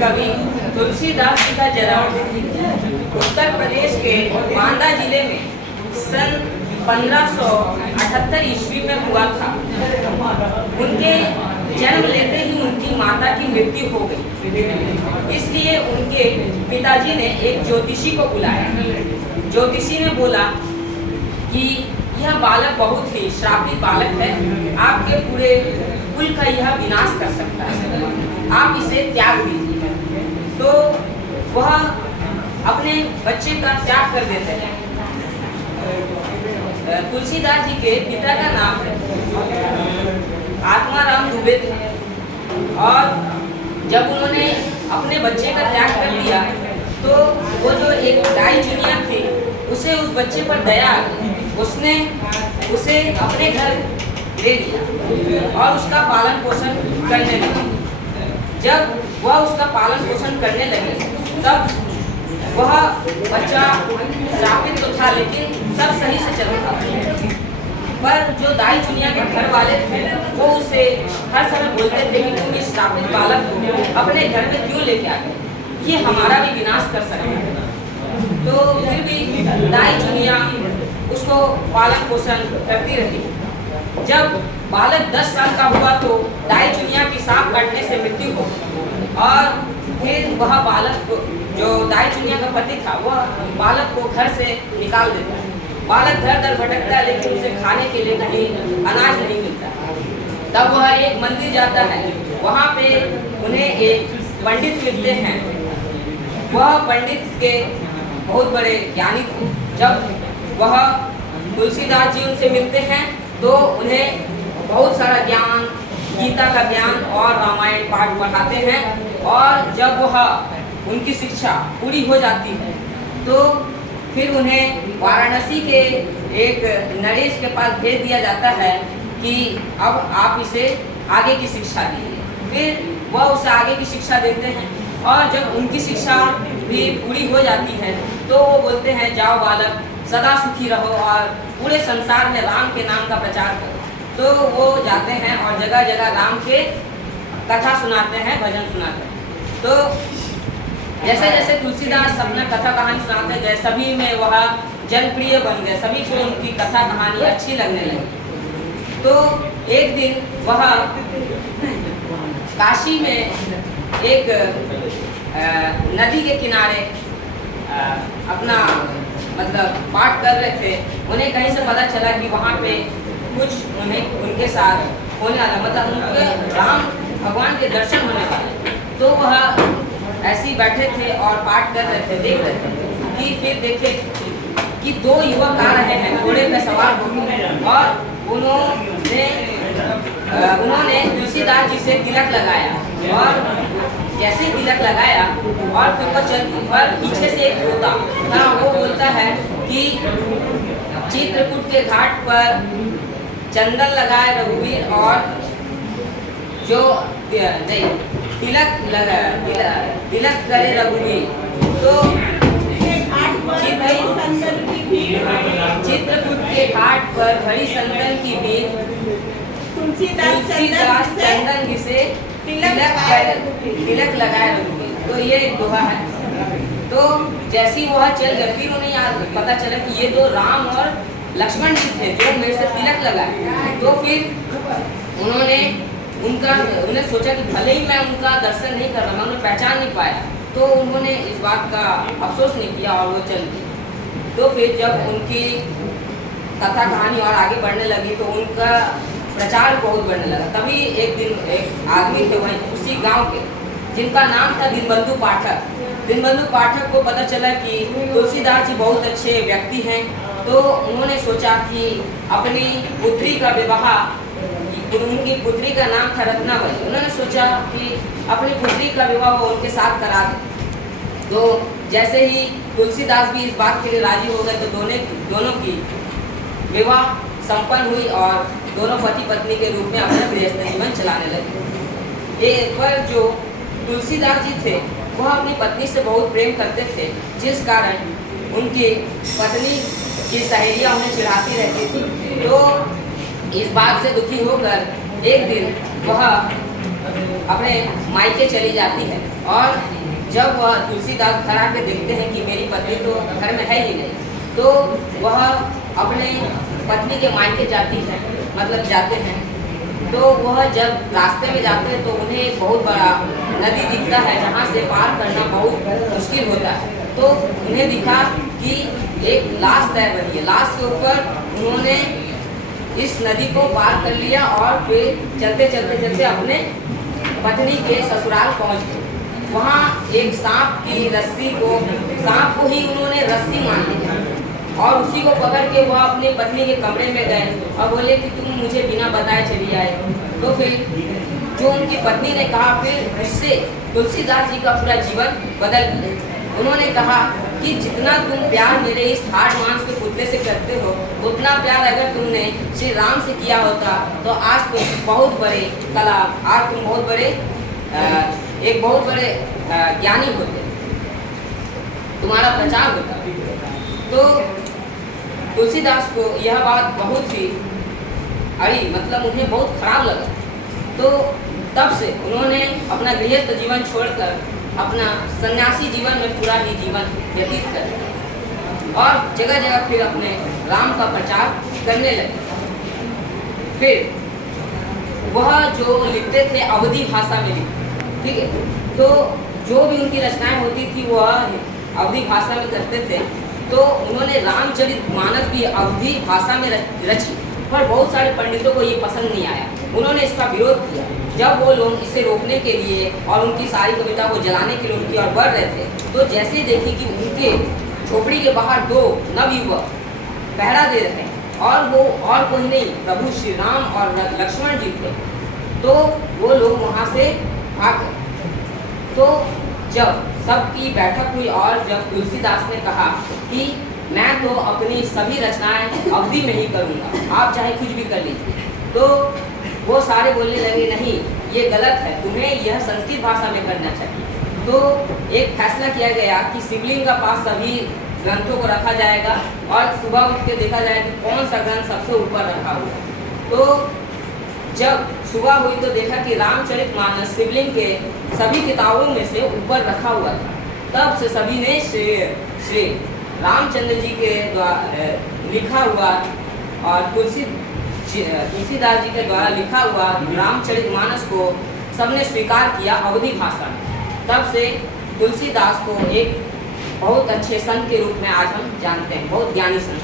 कवि तुलसीदास जी का जन्म उत्तर प्रदेश के बांदा जिले में सन 1578 ईस्वी में हुआ था। उनके जन्म लेते ही उनकी माता की मृत्यु हो गई, इसलिए उनके पिताजी ने एक ज्योतिषी को बुलाया। ज्योतिषी ने बोला कि यह बालक बहुत ही श्रापित बालक है, आपके पूरे कुल का यह विनाश कर सकता है, आप इसे त्याग दीजिए। तो वह अपने बच्चे का त्याग कर देते हैं। तुलसीदास जी के पिता का नाम आत्माराम दुबे थे, और जब उन्होंने अपने बच्चे का त्याग कर दिया तो वो जो एक गाय चुनिया थी उसे उस बच्चे पर दया आ गई। उसने उसे अपने घर ले लिया और उसका पालन पोषण करने लगी। जब वह उसका पालन पोषण करने लगी तब वह बच्चा श्रापित तो था, लेकिन सब सही से चल रहा था। पर जो दाई चुनिया के घर वाले थे वो उसे हर समय बोलते थे कि तुम इस श्रापित बालक को अपने घर में क्यों लेके आ गए, ये हमारा भी विनाश कर सकता है। तो फिर भी दाई चुनिया उसको पालन पोषण करती रही। जब बालक 10 साल का हुआ तो दाई चुनिया की सांप काटने से मृत्यु हो गई, और फिर वह बालक को, जो दाई चुनिया का पति था, वह बालक को घर से निकाल देता है। बालक दर दर भटकता है, लेकिन उसे खाने के लिए कहीं अनाज नहीं मिलता। तब वह एक मंदिर जाता है, वहाँ पे उन्हें एक पंडित मिलते हैं। वह पंडित के बहुत बड़े ज्ञानी थे। जब वह तुलसीदास जी उनसे मिलते हैं तो उन्हें बहुत सारा ज्ञान, गीता का ज्ञान और रामायण पाठ पढ़ाते हैं। और जब वह उनकी शिक्षा पूरी हो जाती है तो फिर उन्हें वाराणसी के एक नरेश के पास भेज दिया जाता है कि अब आप इसे आगे की शिक्षा दीजिए। फिर वह उसे आगे की शिक्षा देते हैं, और जब उनकी शिक्षा भी पूरी हो जाती है तो वो बोलते हैं, जाओ बालक, सदा सुखी रहो और पूरे संसार में राम के नाम का प्रचार करो। तो वो जाते हैं और जगह जगह राम के कथा सुनाते हैं, भजन सुनाते हैं। तो जैसे जैसे तुलसीदास अपना कथा कहानी सुनाते गए, सभी में वह जनप्रिय बन गए, सभी को उनकी कथा कहानी अच्छी लगने लगी। तो एक दिन वह काशी में एक नदी के किनारे अपना पाठ कर रहे थे। उन्हें कहीं से पता चला कि वहाँ पे कुछ उनके साथ होने वाला, उनके राम भगवान के दर्शन होने वाले। तो वह ऐसे ही बैठे थे और पाठ कर रहे थे, देख रहे थे कि फिर देखे कि 2 युवक आ रहे हैं घोड़े पे सवार होकर, और उन्होंने तुलसीदास जी से तिलक लगाया। और जैसे तिलक लगाया और फिर वो चल, और पीछे से एक तोता था, वो बोलता है कि चित्रकूट के घाट पर चंदन लगाए रघुवीर, और जो तिलक करे रघुवीर। तो चित्रकूट के घाट पर भरी संतन की भीड़, तुलसीदास चंदन जिसे तिलक लगाए रघुवीर। तो ये एक दोहा है। तो जैसी वह चल गए, फिर उन्हें याद पता चला कि ये तो राम और लक्ष्मण जी थे जो मेरे से तिलक लगाए। तो फिर उन्हें सोचा कि भले ही मैं उनका दर्शन नहीं कर रहा, मैं उन्हें पहचान नहीं पाया, तो उन्होंने इस बात का अफसोस नहीं किया और वो चल गए। तो फिर जब उनकी कथा कहानी और आगे बढ़ने लगी तो उनका प्रचार बहुत बढ़ने लगा। तभी एक दिन एक आदमी थे वहीं उसी गांव के, जिनका नाम था दीनबंधु पाठक। दीनबंधु पाठक को पता चला कि तुलसीदास जी बहुत अच्छे व्यक्ति हैं। तो उन्होंने सोचा कि अपनी पुत्री का विवाह, उनकी पुत्री का नाम था रत्नावली, उन्होंने सोचा कि अपनी पुत्री का विवाह वो उनके साथ करा दें। तो जैसे ही तुलसीदास भी इस बात के लिए राजी हो गए तो दोनों की विवाह संपन्न हुई और दोनों पति पत्नी के रूप में अपना गृहस्थ जीवन चलाने लगे। एक पर जो तुलसीदास जी थे वह अपनी पत्नी से बहुत प्रेम करते थे, जिस कारण उनकी पत्नी की सहेलियाँ उन्हें चिढ़ाती रहती थी। तो इस बात से दुखी होकर एक दिन वह अपने मायके चली जाती है। और जब वह तुलसीदास घर आके देखते हैं कि मेरी पत्नी तो घर में है ही नहीं, तो वह अपने पत्नी के मायके जाती है, मतलब जाते हैं। तो वह जब रास्ते में जाते हैं तो उन्हें एक बहुत बड़ा नदी दिखता है जहाँ से पार करना बहुत मुश्किल होता है। तो उन्हें दिखा कि एक लाश तैर रही है, लाश के ऊपर उन्होंने इस नदी को पार कर लिया और फिर चलते चलते चलते अपने पत्नी के ससुराल पहुंच गए। वहाँ एक सांप को ही उन्होंने रस्सी मान लिया और उसी को पकड़ के वह अपनी पत्नी के कमरे में गए और बोले कि तुम मुझे बिना बताए चली आए। तो फिर जो उनकी पत्नी ने कहा, फिर उससे तुलसीदास जी का पूरा जीवन बदल गया। उन्होंने कहा कि जितना तुम प्यार मेरे इस हाड़ मांस के पुतले से करते हो, उतना प्यार अगर तुमने श्री राम से किया होता तो आज तुम बहुत बड़े आज तुम बहुत बड़े एक बहुत बड़े ज्ञानी होते, तुम्हारा प्रचार होता। तो तुलसीदास को यह बात बहुत ही अड़ी, मतलब उन्हें बहुत खराब लगा। तो तब से उन्होंने अपना गृहस्थ जीवन छोड़कर अपना सन्यासी जीवन में पूरा ही जीवन व्यतीत कर दिया और जगह जगह फिर अपने राम का प्रचार करने लगे। फिर वह जो लिखते थे अवधी भाषा में लिखते, ठीक है। तो जो भी उनकी रचनाएं होती थी वह अवधी भाषा में करते थे। तो उन्होंने रामचरितमानस भी अवधी भाषा में रची, पर बहुत सारे पंडितों को ये पसंद नहीं आया। उन्होंने इसका विरोध किया। जब वो लोग इसे रोकने के लिए और उनकी सारी कविता को जलाने के लिए उनकी ओर बढ़ रहे थे, तो जैसे ही देखी कि उनके झोपड़ी के बाहर दो नवयुवक पहरा दे रहे हैं और वो और कोई नहीं प्रभु श्री राम और लक्ष्मण जी थे, तो वो लोग वहाँ से भाग गए। तो जब सबकी बैठक हुई और जब तुलसीदास ने कहा कि मैं तो अपनी सभी रचनाएं अवधि में ही करूँगा, आप चाहे कुछ भी कर लीजिए, तो वो सारे बोलने लगे नहीं, ये गलत है, तुम्हें यह संस्कृत भाषा में करना चाहिए। तो एक फैसला किया गया कि शिवलिंग का पास सभी ग्रंथों को रखा जाएगा और सुबह उठ के देखा जाएगा कि कौन सा ग्रंथ सबसे ऊपर रखा हुआ। तो जब सुबह हुई तो देखा कि रामचरितमानस शिवलिंग के सभी किताबों में से ऊपर रखा हुआ था। तब से सभी ने श्री रामचंद्र जी के द्वारा लिखा हुआ और तुलसीदास जी के द्वारा लिखा हुआ रामचरितमानस को सबने स्वीकार किया अवधी भाषा में। तब से तुलसीदास को एक बहुत अच्छे संत के रूप में आज हम जानते हैं, बहुत ज्ञानी संत।